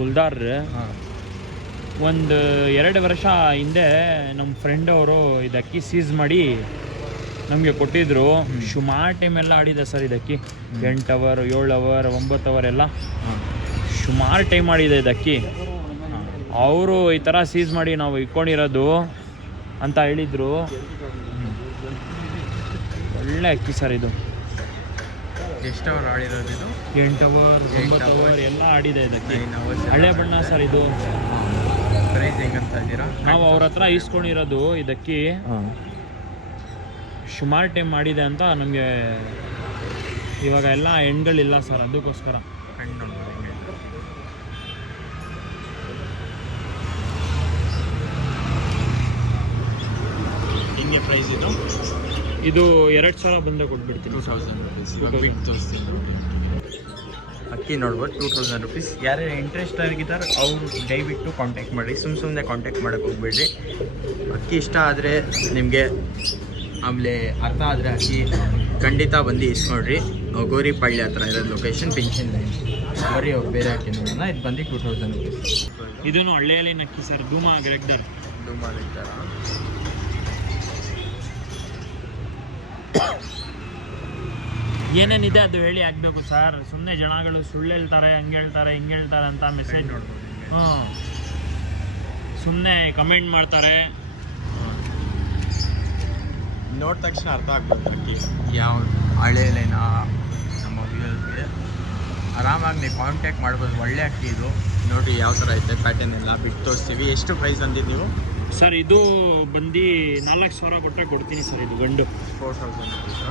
ಗುಲ್ದಾರ್ ಒಂದು 2 ವರ್ಷ ಹಿಂದೆ ನಮ್ಮ ಫ್ರೆಂಡ್ ಅವರು ಇದಕ್ಕಿ ಸೀಸ್ ಮಾಡಿ ನಮಗೆ ಕೊಟ್ಟಿದ್ರು. ಸುಮಾರು ಟೈಮೆಲ್ಲ ಆಡಿದೆ ಸರ್ ಇದಕ್ಕಿ. 8 ಅವರ್ 7 ಅವರ್ 9 ಅವರ್ ಎಲ್ಲ ಸುಮಾರು ಟೈಮ್ ಆಡಿದೆ ಇದಕ್ಕಿ. ಅವರು ಈ ಥರ ಸೀಸ್ ಮಾಡಿ ನಾವು ಇಟ್ಕೊಂಡಿರೋದು ಅಂತ ಹೇಳಿದರು. ಒಳ್ಳೆ ಅಕ್ಕಿ ಸರ್ ಇದು. ಎಷ್ಟು ಅವರ್ ಆಡಿರೋದು ಇದು? 8 ಅವರ್ 9 ಅವರ್ ಎಲ್ಲ ಆಡಿದೆ ಇದಕ್ಕೆ. ಹಳೆ ಬಣ್ಣ ಸರ್ ಇದು. ಪ್ರೈಸ್ ಹೆಂಗಂತ ಇದ್ದೀರಾ? ನಾವು ಅವ್ರ ಹತ್ರ ಇಸ್ಕೊಂಡಿರೋದು ಇದಕ್ಕೆ ಸುಮಾರು ಟೈಮ್ ಮಾಡಿದೆ ಅಂತ. ನಮಗೆ ಇವಾಗ ಎಲ್ಲ ಹೆಣ್ಗಳಿಲ್ಲ ಸರ್, ಅದಕ್ಕೋಸ್ಕರ. ಹಿಂಗೆ ಪ್ರೈಸ್ ಇದು? ಇದು 2,000 ಬಂದರೆ ಕೊಟ್ಬಿಡ್ತೀನಿ. 2000 ರುಪೀಸ್. ಬಿಟ್ಟು ತೋರಿಸ್ತೀನಿ. ಅಕ್ಕಿ ನೋಡ್ಬೋದು 2000 ರುಪೀಸ್. ಯಾರ್ಯಾರು ಇಂಟ್ರೆಸ್ಟ್ ಆಗಿದ್ದಾರೆ ಅವರು ದಯವಿಟ್ಟು ಕಾಂಟ್ಯಾಕ್ಟ್ ಮಾಡಿ. ಸುಮ್ಮನೆ ಕಾಂಟ್ಯಾಕ್ಟ್ ಮಾಡೋಕ್ಕೆ ಹೋಗ್ಬೇಡ್ರಿ. ಅಕ್ಕಿ ಇಷ್ಟ ಆದರೆ ನಿಮಗೆ, ಆಮೇಲೆ ಅರ್ಥ ಆದರೆ ಅಕ್ಕಿ ಖಂಡಿತ ಬಂದು ಇಸ್ಕೊಳ್ರಿ. ಗೋರಿಪಳ್ಳಿ ಹತ್ರ ಇರೋದು ಲೊಕೇಶನ್, ಪೆನ್ಷನ್ ಲೈನ್. ಬರೀ ಅವ್ರು ಬೇರೆ ಅಕ್ಕಿ ನೋಡೋಣ. ಇದು ಬಂದು 2000 ರುಪೀಸ್. ಇದನ್ನು ಹಳ್ಳಿಯಲ್ಲಿ ಅಕ್ಕಿ ಸರ್. ಧೂಮಾ ಗ್ರೆಗ್ದರ್. ಧೂಮಾ ಗ್ರೆಗ್ದರ್ ಏನೇನಿದೆ ಅದು ಹೇಳಿ ಆಗಬೇಕು ಸರ್. ಸುಮ್ಮನೆ ಜನಗಳು ಸುಳ್ಳು ಹೇಳ್ತಾರೆ, ಹಂಗೆ ಹೇಳ್ತಾರೆ ಹಿಂಗೆ ಹೇಳ್ತಾರೆ ಅಂತ ಮೆಸೇಜ್ ನೋಡ್ಬೋದು. ಸುಮ್ಮನೆ ಕಮೆಂಟ್ ಮಾಡ್ತಾರೆ. ನೋಡಿದ ತಕ್ಷಣ ಅರ್ಥ ಆಗ್ಬೋದು ಅಕ್ಕಿ ಯಾವ ಹಳೆ ಲೈನ. ನಮ್ಮ ವ್ಯೂವರ್ಸ್ಗೆ ಆರಾಮಾಗಿ ನೀವು ಕಾಂಟ್ಯಾಕ್ಟ್ ಮಾಡ್ಬೋದು. ಒಳ್ಳೆ ಅಕ್ಕಿ ಇದು. ನೋಡಿ ಯಾವ ಥರ ಐತೆ ಪ್ಯಾಟರ್ನ್ ಎಲ್ಲ ಬಿಟ್ಟು ತೋರಿಸ್ತೀವಿ. ಎಷ್ಟು ಪ್ರೈಸ್ ಅಂದಿದ್ದು ನೀವು ಸರ್? ಇದು ಬಂದು 4,000 ಕೊಟ್ಟರೆ ಕೊಡ್ತೀನಿ ಸರ್. ಇದು ಗಂಡು 4000 ರುಪೀಸು.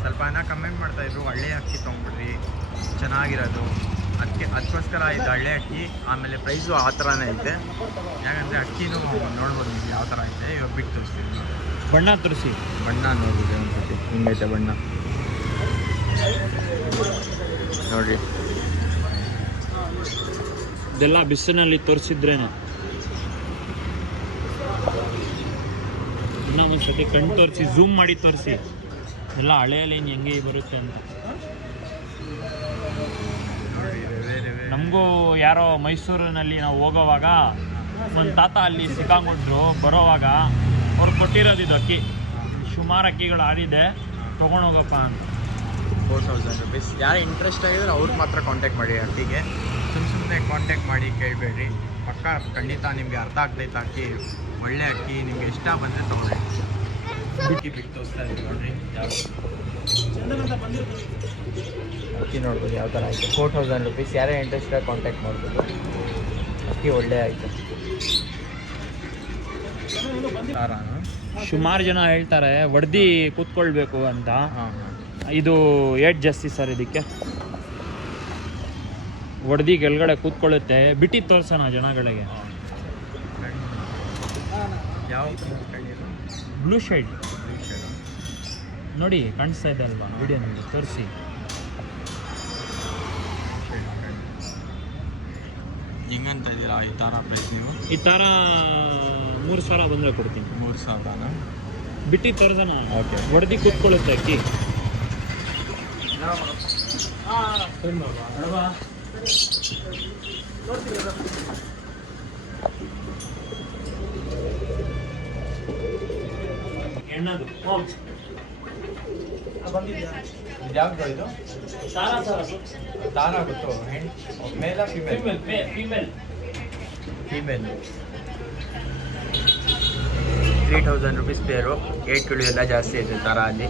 ಸ್ವಲ್ಪ ಜನ ಕಮೆಂಟ್ ಮಾಡ್ತಾಯಿದ್ರು ಹಳ್ಳಿ ಅಕ್ಕಿ ತೊಗೊಂಬಿಡ್ರಿ ಚೆನ್ನಾಗಿರೋದು. ಅದಕ್ಕೋಸ್ಕರ ಇದು ಹಳ್ಳಿ ಅಕ್ಕಿ. ಆಮೇಲೆ ಪ್ರೈಸು ಆ ಥರನೇ ಐತೆ. ಯಾಕಂದರೆ ಅಕ್ಕಿನೂ ನೋಡ್ಬೋದು ನೀವು ಯಾವ ಥರ ಐತೆ. ಇವಾಗ ಬಿಟ್ಟು ತೋರಿಸ್ತೀವಿ. ಬಣ್ಣ ತೋರಿಸಿ. ಬಣ್ಣ ನೋಡ್ಬೋದು ಒಂದ್ಸತಿ ಹಿಂಗೈತೆ ಬಣ್ಣ ನೋಡಿರಿ. ಇದೆಲ್ಲ ಬಿಸಿಲಿನಲ್ಲಿ ತೋರಿಸಿದ್ರೇನೆ. ಇನ್ನೂ ಒಂದ್ಸತಿ ಕಣ್ಣು ತೋರಿಸಿ, ಝೂಮ್ ಮಾಡಿ ತೋರಿಸಿ. ಎಲ್ಲ ಹಳೆಯಲ್ಲಿ ಹೆಂಗೆ ಬರುತ್ತೆ ಅಂತ. ನಮಗೂ ಯಾರೋ ಮೈಸೂರಿನಲ್ಲಿ ನಾವು ಹೋಗೋವಾಗ ಒಂದು ತಾತ ಅಲ್ಲಿ ಸಿಕ್ಕಾಕೊಂಡ್ರು. ಬರೋವಾಗ ಅವ್ರು ಕೊಟ್ಟಿರೋದು ಇದು ಅಕ್ಕಿ. ಸುಮಾರು ಅಕ್ಕಿಗಳು ಆಡಿದೆ, ತೊಗೊಂಡೋಗಪ್ಪ ಅಂತ. 4000 ರುಪೀಸ್. ಯಾರು ಇಂಟ್ರೆಸ್ಟ್ ಆಗಿದ್ರೆ ಅವ್ರಿಗೆ ಮಾತ್ರ ಕಾಂಟ್ಯಾಕ್ಟ್ ಮಾಡಿ. ಅಕ್ಕಿಗೆ ಸುಮ್ಮನೆ ಕಾಂಟ್ಯಾಕ್ಟ್ ಮಾಡಿ ಕೇಳಬೇಡ್ರಿ. ಪಕ್ಕ ಖಂಡಿತ ನಿಮಗೆ ಅರ್ಥ ಆಗ್ತೈತೆ. ಅಕ್ಕಿ ಒಳ್ಳೆ ಅಕ್ಕಿ. ನಿಮಗೆ ಇಷ್ಟ ಬಂದರೆ ತೊಗೊಳ್ಳಿ. ಬಿಟ್ಟು ತೋರಿಸ್ತಾ ಇದ್ದೀವಿ ನೋಡಿರಿ. ಯಾವ ಅಕ್ಕಿ ನೋಡ್ಬೋದು ಯಾವ ಥರ ಆಯಿತು. 4000 ರುಪೀಸ್. ಯಾರೇ ಇಂಟ್ರೆಸ್ಟ್ ಕಾಂಟ್ಯಾಕ್ಟ್ ಮಾಡ್ಬೋದು. ಅಕ್ಕಿ ಒಳ್ಳೆ ಆಯಿತು. ಸುಮಾರು ಜನ ಹೇಳ್ತಾರೆ ಹೊಡ್ದು ಕೂತ್ಕೊಳ್ಬೇಕು ಅಂತ. ಇದು ಏಟ್ ಜಾಸ್ತಿ ಸರ್ ಇದಕ್ಕೆ. ಹೊಡ್ದು ಕೆಳಗಡೆ ಕೂತ್ಕೊಳ್ಳುತ್ತೆ. ಬಿಟ್ಟು ತೋರಿಸೋಣ ಜನಗಳಿಗೆ. ಯಾವ ಬ್ಲೂ ಶೇಡ್ ನೋಡಿ, ಕಾಣಿಸ್ತಾ ಇದೆ ಅಲ್ವಾ ವಿಡಿಯೋನಲ್ಲಿ? ತೋರಿಸಿ. ಹೆಂಗಂತ ಇದ್ದೀರಾ ಈ ಥರ ಪ್ರೈಸ್ ನೀವು? ಈ ಥರ 3,000 ಬಂದರೆ ಕೊಡ್ತೀನಿ. 3,000 ಬಿಟ್ಟು ತೋರಿಸೋಣ. ಓಕೆ. ಹೊಡೆದು ಕೂತ್ಕೊಳ್ಳುತ್ತೆ ಅಕ್ಕಿ. ಎಣ್ಣದು ಯಾವ್ದು ಇದು? ತಾರಾ ಗೊತ್ತು. ಮೇಲ ಫಿಮೇಲ್? ಫೀಮೇಲ್. 3000 ರುಪೀಸ್ ಪೇರು. 8 ಕಿಲೋ ಎಲ್ಲ ಜಾಸ್ತಿ ಇದೆ ತಾರಾ ಅಲ್ಲಿ.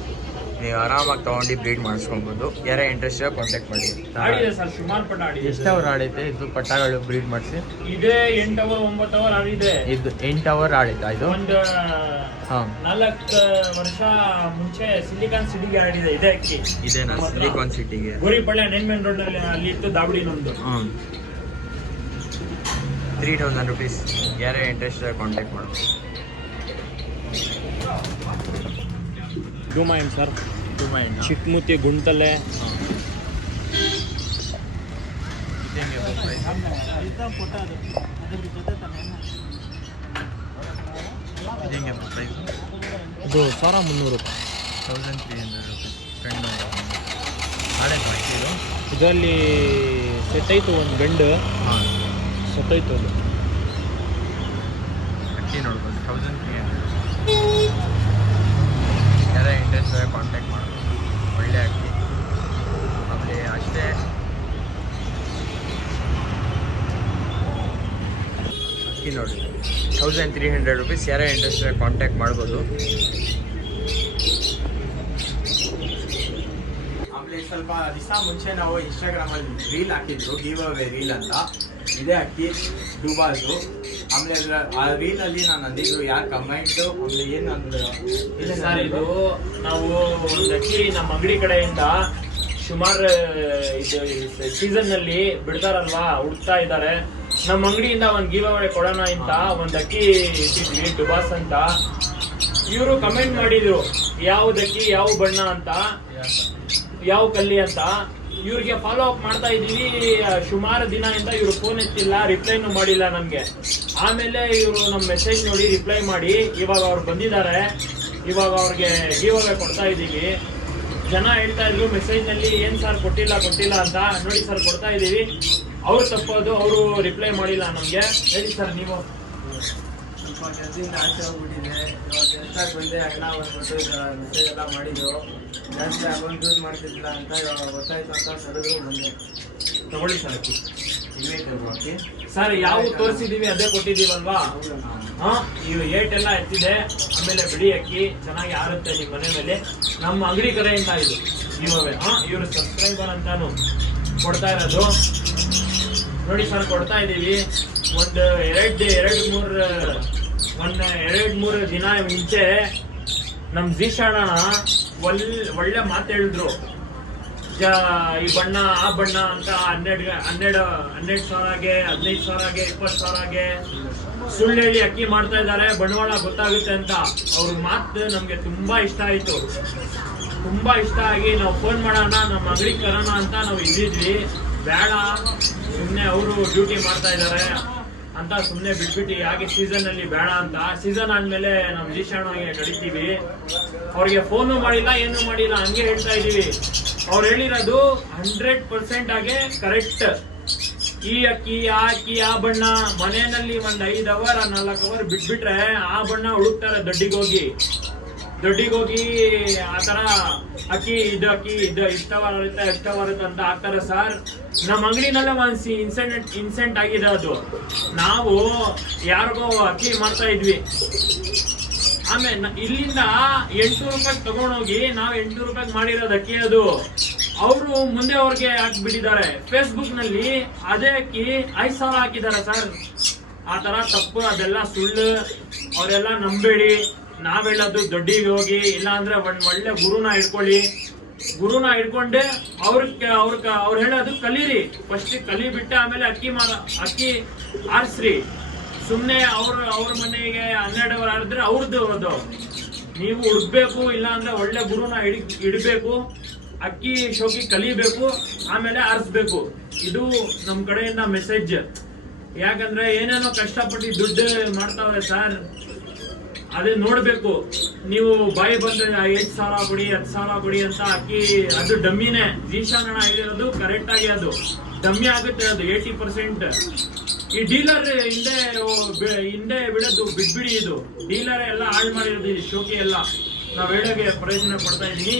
ನೀವು ಆರಾಮಾಗಿ ತೊಗೊಂಡು ಬ್ರೀಡ್ ಮಾಡಿಸ್ಕೊಬೋದು. ಯಾರೇ ಇಂಟ್ರೆಸ್ಟ್ ಕಾಂಟ್ಯಾಕ್ಟ್ ಮಾಡಿ. ಎಷ್ಟು ಅವರ್ ಆಡೈತೆ ಇದು ಪಟ್ಟಗಳು ಬ್ರೀಡ್ ಮಾಡಿಸಿ? ಇದೇ 8 ಅವರ್ 9 ಅವರ್ ಆಡಿದೆ. ಇದು 8 ಅವರ್ ಆಡೈತಾ ಇದು? ಒಂದು 4 ವರ್ಷ ಮುಂಚೆ ಸಿಲಿಕಾನ್ ಸಿಟಿಗೆ ಆಡಿದೆ ಇದೇ ಅಕ್ಕಿ. ಇದೇನಾ ಸಿಲಿಕಾನ್ ಸಿಟಿಗೆ? ಗೋರಿಪಳ್ಳಿ ಮೇನ್ ರೋಡ್ ಅಲ್ಲಿ ಇತ್ತು ದಾಬಡಿ ನಮ್ದು. 3000 ರುಪೀಸ್. ಯಾರೇ ಇಂಟ್ರೆಸ್ಟ್ ಕಾಂಟ್ಯಾಕ್ಟ್ ಮಾಡೋದು. ಧೂಮಾ ಏನು ಸರ್? ಧೂಮಾ ಎಣ್ಣೆ. ಚಿಕ್ಕಮುತ್ತಿ ಗುಂಟಲೆ. ಇದು 1,300 ರೂಪಾಯಿ. 1,300 ರುಪೀಸ್. ಇದರಲ್ಲಿ ಸೆತ್ತೈತು ಒಂದು ಗಂಡು ಹಾಂ ಸತ್ತೋಯ್ತು ಅದು. ಅಕ್ಕಿ ನೋಡ್ಬೋದು 1300. ಯಾರೇ ಇಂಟ್ರೆಸ್ಟ್ ಕಾಂಟ್ಯಾಕ್ಟ್ ಮಾಡ್ಬೋದು, ಒಳ್ಳೆ ಅಕ್ಕಿ. ಆಮೇಲೆ ಅಷ್ಟೇ ಅಕ್ಕಿ ನೋಡಿ 1300 ರುಪೀಸ್. ಯಾರೇ ಇಂಟ್ರೆಸ್ಟ್ ಕಾಂಟ್ಯಾಕ್ಟ್ ಮಾಡ್ಬೋದು. ಆಮೇಲೆ ಸ್ವಲ್ಪ ದಿವಸ ಮುಂಚೆ ನಾವು ಇನ್ಸ್ಟಾಗ್ರಾಮಲ್ಲಿ ರೀಲ್ ಹಾಕಿದ್ರು, ಗಿವ್ ಅವೇ ರೀಲ್ ಅಂತ. ಇದೇ ಅಕ್ಕಿ ಡುಬಾಸು. ಆಮೇಲೆ ಆ ರೀಲಲ್ಲಿ ನಾನು ಅಂದಿದ್ದು ಯಾರು ಕಮೆಂಟು ಆಮೇಲೆ ಏನು ಅಂದ್ರು ಸರ್, ಇದು ನಾವು ಒಂದು ಅಕ್ಕಿ ನಮ್ಮ ಅಂಗಡಿ ಕಡೆಯಿಂದ ಸುಮಾರು ಇದು ಸೀಸನ್ ನಲ್ಲಿ ಬಿಡ್ತಾರಲ್ವಾ, ಹುಡ್ತಾ ಇದ್ದಾರೆ. ನಮ್ಮ ಅಂಗಡಿಯಿಂದ ಒಂದು ಗಿವ್ ಅವೇ ಕೊಡೋಣ ಅಂತ ಒಂದು ಅಕ್ಕಿ ಇಟ್ಟಿದ್ವಿ, ಡುಬಾಸ್ ಅಂತ. ಇವರು ಕಮೆಂಟ್ ಮಾಡಿದ್ರು ಯಾವ್ದಕ್ಕಿ, ಯಾವ ಬಣ್ಣ ಅಂತ, ಯಾವ ಕಲ್ಲಿ ಅಂತ. ಇವ್ರಿಗೆ ಫಾಲೋ ಅಪ್ ಮಾಡ್ತಾ ಇದೀವಿ ಸುಮಾರು ದಿನದಿಂದ. ಇವ್ರು ಫೋನ್ ಎತ್ತಿಲ್ಲ, ರಿಪ್ಲೈನು ಮಾಡಿಲ್ಲ ನಮ್ಗೆ. ಆಮೇಲೆ ಇವರು ನಮ್ಮ ಮೆಸೇಜ್ ನೋಡಿ ರಿಪ್ಲೈ ಮಾಡಿ ಇವಾಗ ಅವ್ರು ಬಂದಿದ್ದಾರೆ. ಇವಾಗ ಅವ್ರಿಗೆ ಗಿವ್ ಅವೇ ಕೊಡ್ತಾ ಇದೀವಿ. ಜನ ಹೇಳ್ತಾ ಇದ್ರು ಮೆಸೇಜ್ ನಲ್ಲಿ ಏನ್ ಸರ್ ಕೊಟ್ಟಿಲ್ಲ ಅಂತ. ನೋಡಿ ಸರ್, ಕೊಡ್ತಾ ಇದೀವಿ. ಅವ್ರು ತಪ್ಪೋದು, ಅವರು ರಿಪ್ಲೈ ಮಾಡಿಲ್ಲ ನಮ್ಗೆ. ಹೇಳಿ ಸರ್ ನೀವು. ಸ್ವಲ್ಪ ಕೆಲಸದಿಂದ ಆಚೆ ಹೋಗ್ಬಿಟ್ಟಿದೆ. ಇವಾಗ ಕೆಲ್ಸಕ್ಕೆ ಬಂದೆ, ಅಣ್ಣ ಬಂದ್ಬಿಟ್ಟು ಮೆಸೇಜ್ ಎಲ್ಲ ಮಾಡಿದ್ರು. ಜಾಸ್ತಿ ಅಕೌಂಟ್ ಯೂಸ್ ಮಾಡ್ತಿದ್ದಿಲ್ಲ ಅಂತ ಇವಾಗ ಗೊತ್ತಾಯ್ತು ಅಂತ ಸರಿದ್ರು ಬಂದೆ. ತಗೊಳ್ಳಿ ಸರ್ ಅಕ್ಕಿ. ಇವೇ ಅಕ್ಕಿ ಸರ್, ಯಾವ ತೋರಿಸಿದೀವಿ ಅದೇ ಕೊಟ್ಟಿದೀವಲ್ವಾ. ಹಾ, ಇವು ಏಟ್ ಎಲ್ಲ ಎತ್ತಿದೆ. ಆಮೇಲೆ ಬಿಡಿ ಅಕ್ಕಿ ಚೆನ್ನಾಗಿ ಆರುತ್ತೆ ನಿಮ್ಮ ಮನೆ ಮೇಲೆ. ನಮ್ಮ ಅಂಗಡಿ ಕಡೆಯಿಂದ ಇದು ಇವಾವೆ. ಇವರು ಸಬ್ಸ್ಕ್ರೈಬರ್ ಅಂತಾನು ಕೊಡ್ತಾ ಇರೋದು. ನೋಡಿ ಸರ್, ಕೊಡ್ತಾ ಇದೀವಿ. ಒಂದು ಎರಡು ಮೂರು ದಿನ ಮುಂಚೆ ನಮ್ ಜೀಶಾಣ ಒಳ್ಳೆ ಮಾತು ಹೇಳಿದ್ರು. ಈ ಬಣ್ಣ ಆ ಬಣ್ಣ ಅಂತ 12 ಸಾವಿರಗೆ, 15 ಸಾವಿರಗೆ, 20 ಸಾವಿರಗೆ ಸುಳ್ಳು ಹೇಳಿ ಅಕ್ಕಿ ಮಾಡ್ತಾ ಇದ್ದಾರೆ. ಬಂಡವಾಳ ಗೊತ್ತಾಗುತ್ತೆ ಅಂತ ಅವ್ರ ಮಾತು ನಮ್ಗೆ ತುಂಬಾ ಇಷ್ಟ ಆಯ್ತು. ತುಂಬಾ ಇಷ್ಟ ಆಗಿ ನಾವು ಫೋನ್ ಮಾಡೋಣ, ನಮ್ಮ ಅಂಗಡಿಗೆ ಕರೋಣ ಅಂತ ನಾವು ಇದ್ದಿದ್ವಿ. ಬೇಡ, ಸುಮ್ಮನೆ ಅವರು ಡ್ಯೂಟಿ ಮಾಡ್ತಾ ಇದ್ದಾರೆ ಅಂತ ಸುಮ್ಮನೆ ಬಿಟ್ಬಿಟ್ಟು ಹಾಗೆ ಸೀಸನ್ ಅಲ್ಲಿ ಬೇಡ ಅಂತ. ಸೀಸನ್ ಆದ್ಮೇಲೆ ನಾವು ಜೀಶಾಣಿಗೆ ನಡಿತೀವಿ. ಅವ್ರಿಗೆ ಫೋನು ಮಾಡಿಲ್ಲ, ಏನು ಮಾಡಿಲ್ಲ, ಹಂಗೆ ಹೇಳ್ತಾ ಇದೀವಿ. ಅವ್ರು ಹೇಳಿರೋದು 100% ಆಗಿ ಕರೆಕ್ಟ್. ಈ ಅಕ್ಕಿ, ಆ ಅಕ್ಕಿ, ಆ ಬಣ್ಣ ಮನೆಯಲ್ಲಿ ಒಂದ್ 5 ಅವರ್ 4 ಅವರ್ ಬಿಟ್ಬಿಟ್ರೆ ಆ ಬಣ್ಣ ಹುಡುಕ್ತಾರೆ ದೊಡ್ಡಿಗೋಗಿ ಆ ತರ ಅಕ್ಕಿ ಇದು ಇಷ್ಟವಾರುತ್ತೆ ಅಂತ ಹಾಕ್ತಾರೆ ಸರ್. ನಮ್ಮ ಅಂಗಡಿನಲ್ಲೇ ಒಂದ್ ಇನ್ಸಿಡೆಂಟ್ ಆಗಿದೆ. ಅದು ನಾವು ಯಾರಿಗೋ ಅಕ್ಕಿ ಮಾಡ್ತಾ ಇದ್ವಿ. ಆಮೇಲೆ ಇಲ್ಲಿಂದ 800 ರೂಪಾಯಿ ತಗೊಂಡೋಗಿ ನಾವು 800 ರೂಪಾಯಿ ಮಾಡಿರೋದು ಅಕ್ಕಿ. ಅದು ಅವರು ಮುಂದೆ ಅವ್ರಿಗೆ ಹಾಕ್ಬಿಟ್ಟಿದ್ದಾರೆ. ಫೇಸ್ಬುಕ್ ನಲ್ಲಿ ಅದೇ ಅಕ್ಕಿ 5,000 ಹಾಕಿದ್ದಾರೆ ಸರ್. ಆ ತರ ತಪ್ಪು, ಅದೆಲ್ಲ ಸುಳ್ಳು. ಅವರೆಲ್ಲ ನಂಬೇಡಿ. ನಾವ್ ಹೇಳೋದು ದೊಡ್ಡಿಗೆ ಹೋಗಿ, ಇಲ್ಲ ಅಂದ್ರೆ ಒಂದ್ ಒಳ್ಳೆ ಗುರುನ ಹಿಡ್ಕೊಂಡೆ ಅವ್ರು ಹೇಳೋದು ಕಲೀರಿ. ಫಸ್ಟ್ ಕಲಿಬಿಟ್ಟು ಆಮೇಲೆ ಅಕ್ಕಿ ಆರಿಸ್ರಿ. ಸುಮ್ನೆ ಅವ್ರ ಮನೆಗೆ 12 ಅವರ್ ಆಡಿದ್ರೆ ಅವ್ರದ್ದು ಅದು. ನೀವು ಹುಡ್ಬೇಕು, ಇಲ್ಲ ಅಂದ್ರೆ ಒಳ್ಳೆ ಗುರುನ ಇಡ್ಬೇಕು. ಅಕ್ಕಿ ಶೋಕಿ ಕಲಿಬೇಕು, ಆಮೇಲೆ ಆರಿಸ್ಬೇಕು. ಇದು ನಮ್ ಕಡೆಯಿಂದ ಮೆಸೇಜ್. ಯಾಕಂದ್ರೆ ಏನೇನೋ ಕಷ್ಟಪಟ್ಟು ದುಡ್ಡು ಮಾಡ್ತಾವ್ರೆ ಸರ್, ಅದೇ ನೋಡ್ಬೇಕು. ನೀವು ಬಾಯಿ ಬಂದ್ರೆ 5,000 ಕೊಡಿ, 10,000 ಕೊಡಿ ಅಂತ ಅಕ್ಕಿ ಅದು ಡಮ್ಮಿನೇ. ಜೀಶಾನ್ ಅಣ್ಣ ಹೇಳಿರೋದು ಕರೆಕ್ಟ್ ಆಗಿ ಅದು ಡಮ್ಮಿ ಆಗುತ್ತೆ. ಅದು 80%. ಈ ಡೀಲರ್ ಹಿಂದೆ ಬಿಡೋದು ಬಿಟ್ಬಿಡಿ. ಇದು ಡೀಲರ್ ಎಲ್ಲ ಹಾಳು ಮಾಡಿರೋದು ಈ ಶೋಕಿ ಎಲ್ಲ. ನಾವ್ ಹೇಳೋಕೆ ಪ್ರಯತ್ನ ಪಡ್ತಾ ಇದೀನಿ.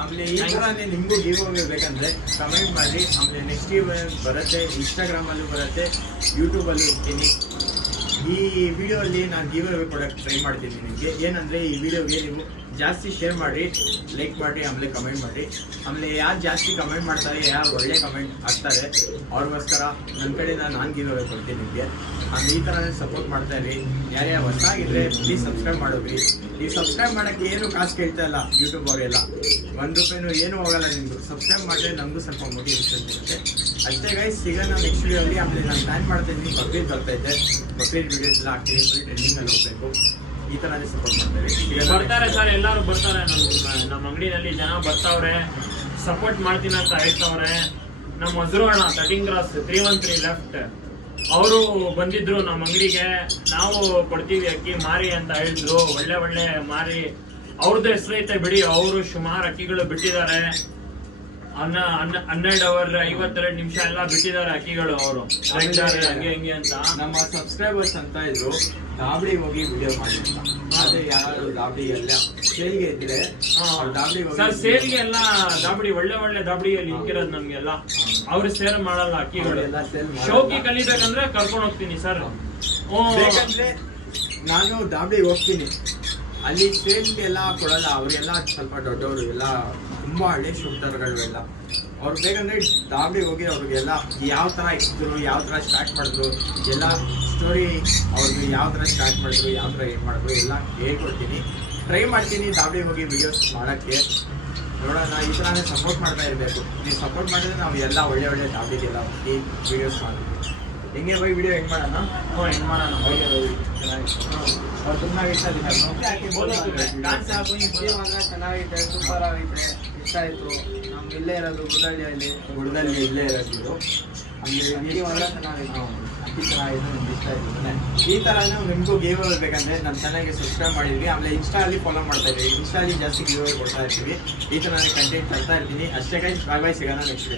ಆಮೇಲೆ ಈ ಥರನೇ ನಿಮಗೂ ಗಿವ್ ಅವೇ ಬೇಕಂದ್ರೆ ಕಮೆಂಟ್ ಮಾಡಿ. ಆಮೇಲೆ ನೆಕ್ಸ್ಟ್ ಗಿವ್ ಬರುತ್ತೆ, ಇನ್ಸ್ಟಾಗ್ರಾಮಲ್ಲೂ ಬರುತ್ತೆ, ಯೂಟ್ಯೂಬಲ್ಲೂ ಇರ್ತೀನಿ. ಈ ವಿಡಿಯೋಲ್ಲಿ ನಾನು ಗಿವ್ ಅವೇ ಕೊಡೋಕ್ಕೆ ಟ್ರೈ ಮಾಡ್ತೀನಿ ನಿಮಗೆ. ಏನಂದರೆ ಈ ವಿಡಿಯೋಗೆ ನೀವು ಜಾಸ್ತಿ ಶೇರ್ ಮಾಡಿ, ಲೈಕ್ ಮಾಡಿ, ಆಮೇಲೆ ಕಮೆಂಟ್ ಮಾಡಿ. ಆಮೇಲೆ ಯಾರು ಜಾಸ್ತಿ ಕಮೆಂಟ್ ಮಾಡ್ತಾರೆ, ಯಾರು ಒಳ್ಳೆ ಕಮೆಂಟ್ ಆಗ್ತಾರೆ, ಅವ್ರಿಗೋಸ್ಕರ ನನ್ನ ಕಡೆಯಿಂದ ನಾನು ಗಿವ್ ಅವೇ ಕೊಡ್ತೀನಿ ನಿಮಗೆ. ಆಮೇಲೆ ಈ ಥರನೇ ಸಪೋರ್ಟ್ ಮಾಡ್ತಾ ಇರಿ. ಯಾರ್ಯಾರು ಹೊಸಾಗಿದ್ರೆ ಪ್ಲೀಸ್ ಸಬ್ಸ್ಕ್ರೈಬ್ ಮಾಡೋಗ್ರಿ. ನೀವು ಸಬ್ಸ್ಕ್ರೈಬ್ ಮಾಡೋಕ್ಕೆ ಏನು ಕಾಸು ಕೇಳ್ತಾ ಇಲ್ಲ ಯೂಟ್ಯೂಬ್ ಅವರೆಲ್ಲ. 1 ರೂಪಾಯಿನೂ ಏನೂ ಹೋಗಲ್ಲ ನಿಮ್ಮದು. ಸಬ್ಸ್ಕ್ರೈಬ್ ಮಾಡಿದ್ರೆ ನಮಗೂ ಸ್ವಲ್ಪ ಮೋಟಿವೇಶನ್ ಸಿಗುತ್ತೆ ಅಷ್ಟೇ ಗೈಸ್. ಸಿಗೋಣ ನೆಕ್ಸ್ಟ್ ವಿಡಿಯೋಲಿ. ಆಮೇಲೆ ನಾನು ಪ್ಲ್ಯಾನ್ ಮಾಡ್ತಾ ಇದ್ದೀನಿ, ಬಕ್ರೀದ್ ಬರ್ತೈತೆ. ಬಕ್ರೀದ್ ವಿಡಿಯೋಸ್ ಎಲ್ಲ ಆಗ್ತೀವಿ, ಟ್ರೆಂಡಿಂಗಲ್ಲಿ ಹೋಗಬೇಕು. ಈ ಥರನೇ ಸಪೋರ್ಟ್ ಮಾಡ್ತೇವೆ. ಬರ್ತಾರೆ ಸರ್, ಎಲ್ಲರೂ ಬರ್ತಾರೆ. ನಮ್ಮ ಅಂಗಡಿನಲ್ಲಿ ಜನ ಬರ್ತಾವ್ರೆ, ಸಪೋರ್ಟ್ ಮಾಡ್ತೀನಿ ಅಂತ ಹೇಳ್ತಾವ್ರೆ. ನಮ್ಮ ಹಸ್ರು ಅಣ್ಣ 13 ಕ್ರಾಸ್ 313 ಲೆಫ್ಟ್ ಅವರು ಬಂದಿದ್ರು ನಮ್ಮ ಅಂಗಡಿಗೆ. ನಾವು ಕೊಡ್ತೀವಿ ಅಕ್ಕಿ ಮಾರಿ ಅಂತ ಹೇಳಿದ್ರು. ಒಳ್ಳೆ ಮಾರಿ ಅವ್ರದ್ದು ಹೆಸರು ಐತೆ ಬಿಡಿ. ಅವರು ಸುಮಾರು ಅಕ್ಕಿಗಳು ಬಿಟ್ಟಿದ್ದಾರೆ. 12 ಅವರ್ 52 ನಿಮಿಷ ಎಲ್ಲ ಬಿಟ್ಟಿದ್ದಾರೆ ಅಕ್ಕಿಗಳು ಅವರು ಹಂಗೆ ಹಿಂಗೆ ಅಂತ. ನಮ್ಮ ಸಬ್ಸ್ಕ್ರೈಬರ್ಸ್ ಅಂತ ಇದ್ರು ದಾಬಡಿ ಹೋಗಿ ವಿಡಿಯೋ ಮಾಡಿ ಅಂತ. ಅದೇ ಯಾರು ದಾಬಡಿ ಎಲ್ಲ ಸೇಲ್ಗೆ ಇದ್ರೆ ಅವ್ರು ದಾಬಡಿ ಹೋಗಿ ಸರ್ ಸೇಲ್ಗೆ ಎಲ್ಲ ದಾಬಡಿ ಒಳ್ಳೆ ದಾಬಡಿಯಲ್ಲಿ ಇಕ್ಕಿರೋದು ನಮ್ಗೆಲ್ಲ. ಅವ್ರು ಸೇಲ್ ಮಾಡಲ್ಲ ಅಕ್ಕಿಗಳು. ಎಲ್ಲ ಸೇಲ್ ಶೋಕಿ ಕಲಿಬೇಕಂದ್ರೆ ಕರ್ಕೊಂಡು ಹೋಗ್ತೀನಿ ಸರ್. ಬೇಕಂದ್ರೆ ನಾನು ದಾಬಡಿಗೆ ಹೋಗ್ತೀನಿ, ಅಲ್ಲಿ ಸೇಲ್ಗೆ ಎಲ್ಲ ಕೊಡಲ್ಲ. ಅವರೆಲ್ಲ ಸ್ವಲ್ಪ ದೊಡ್ಡವರು, ಎಲ್ಲ ತುಂಬಾ ಹಳ್ಳಿ ಶೂಟರ್ಗಳು ಎಲ್ಲ. ಅವ್ರು ಬೇಕಂದ್ರೆ ದಾಬಡಿಗೆ ಹೋಗಿ ಅವ್ರಿಗೆಲ್ಲ ಯಾವ ಥರ ಇದ್ರು, ಯಾವ ಥರ ಸ್ಟಾರ್ಟ್ ಮಾಡಿದ್ರು, ಎಲ್ಲ ಸ್ಟೋರಿ ಅವ್ರಿಗೆ ಯಾವ ಥರ ಸ್ಟಾರ್ಟ್ ಮಾಡಿದ್ರು, ಯಾವ ಥರ ಏನು ಮಾಡಿದ್ರು ಎಲ್ಲ ಹೇಳ್ಕೊಡ್ತೀನಿ. ಟ್ರೈ ಮಾಡ್ತೀನಿ ದಾಬಡಿಗೆ ಹೋಗಿ ವಿಡಿಯೋಸ್ ಮಾಡೋಕ್ಕೆ. ನೋಡೋಣ, ಈ ಥರನೇ ಸಪೋರ್ಟ್ ಮಾಡ್ತಾ ಇರಬೇಕು. ನೀವು ಸಪೋರ್ಟ್ ಮಾಡಿದ್ರೆ ನಾವು ಎಲ್ಲ ಒಳ್ಳೆ ದಾಬಡಿಗೆಲ್ಲ ಹೋಗಿ ವಿಡಿಯೋಸ್ ಮಾಡ್ತೀವಿ. ಹೆಂಗೆ ಹೋಗಿ ವಿಡಿಯೋ ಹೆಂಗೆ ಮಾಡೋಣ? ಹೆಂಗ್ ಮಾಡೋಣ? ಅವ್ರು ತುಂಬ ಇಷ್ಟ ಚೆನ್ನಾಗಿದೆ, ಸೂಪರ್ ಆಗೈತೆ, ಇಷ್ಟ ಆಯ್ತು. ನಮ್ಗೆ ಇಲ್ಲೇ ಇರೋದು ಗುಡ್ಡಳ್ಳಿಯಲ್ಲಿ, ಗುಡ್ಡದಲ್ಲಿ ಇಲ್ಲೇ ಇರೋದು. ಅಕ್ಕಿ ಮಾತ್ರ ಚೆನ್ನಾಗೈತೆ. ಅಕ್ಕಿ ಚೆನ್ನಾಗಿದೆ, ನಿಮ್ಗೆ ಇಷ್ಟ ಆಯ್ತು. ಈ ಥರನೂ ನಿಮಗೂ ಗೇವ್ ಬೇಕಂದ್ರೆ ನನ್ನ ಚಾನಲ್ಗೆ ಸಬ್ಸ್ಕ್ರೈಬ್ ಮಾಡಿದ್ವಿ. ಆಮೇಲೆ ಇನ್ಸ್ಟಾಲ್ಲಿ ಫಾಲೋ ಮಾಡ್ತಾ ಇದ್ದೀವಿ. ಇನ್ಸ್ಟಾಲಿ ಜಾಸ್ತಿ ಗೇವ್ ಕೊಡ್ತಾ ಇರ್ತೀವಿ. ಈ ಥರ ಕಂಟೆಂಟ್ ತರ್ತಾ ಇರ್ತೀನಿ. ಅಷ್ಟೇ ಗೈಸ್, ಬಾಯ್ ಬಾಯ್, ಸಿಗೋಣ ನೆಕ್ಸ್ಟ್